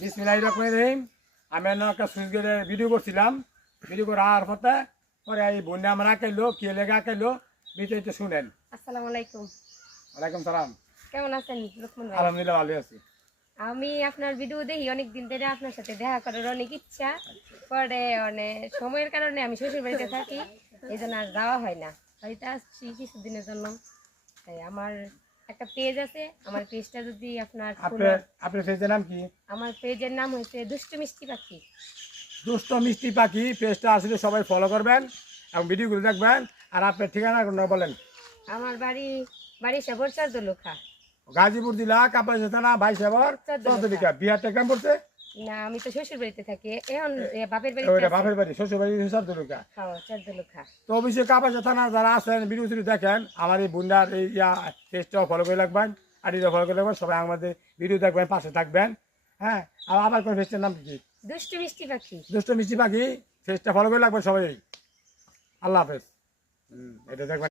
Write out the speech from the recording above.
বিসমিল্লাহির রহমানির রহিম। আমি একটা সুইচ গেটে ভিডিও করছিলাম। ভিডিও করার পথে পরে এই বন্যা আমার আঁকাইলো কে লেগে আঁকাইলো বিস্তারিত শুনেন। আসসালামু আলাইকুম। ওয়ালাইকুম সালাম। কেমন আছেন লুকমান ভাই? আলহামদুলিল্লাহ ভালো আছি। আমি আপনার ভিডিও দেখি অনেক দিন ধরে, আপনার সাথে দেখা করার অনেক ইচ্ছা। পরে সময়ের কারণে আমি শ্বশুর বাড়িতে থাকি, এই জন্য আর যাওয়া হয় না। বাড়িতে আসছি কিছুদিনের জন্য। তাই আমার একটা পেজ আছে, আমার পেজটা যদি আপনার আপনার পেজের নাম কি? আমার পেজের নাম হচ্ছে দুষ্টু মিষ্টি পাখি। দুষ্ট মিষ্টি পাখি পেজটা আসলে সবাই ফলো করবেন এবং ভিডিওগুলো দেখবেন। আর আপনার ঠিকানা বলেন। আমার বাড়ি সাবর চারদোলখা। গাজীপুর জেলা কাপাসিয়া থানা 22 চৌধুরীকা। বিহারটা কেমন পড়ছে? না, আমি তো শ্বশুর বাড়িতে থাকি এখন, বাপের ওইটা বাড়িতে বাপের বাড়ি, শ্বশুর বাড়ি চৌধুরীকা। চারদোলখা। তো অবশ্যই কাপাসিয়া থানা যারা আছেন ভিডিও দেখেন, আমার এই বুন্ডার এই পেজটাও ফলো করে রাখবেন। আর এটা ফলো করে রাখবেন, সবাই আমাদের ভিডিও দেখবেন, পাশে থাকবেন। হ্যাঁ, আর আবার কোন পেজটার নাম কি? দুষ্টু মিষ্টি পাখি। দুষ্ট মিষ্টি পাখি পেজটা ফলো করে রাখবেন সবাই। আল্লাহ হাফেজ। এটা দেখবেন।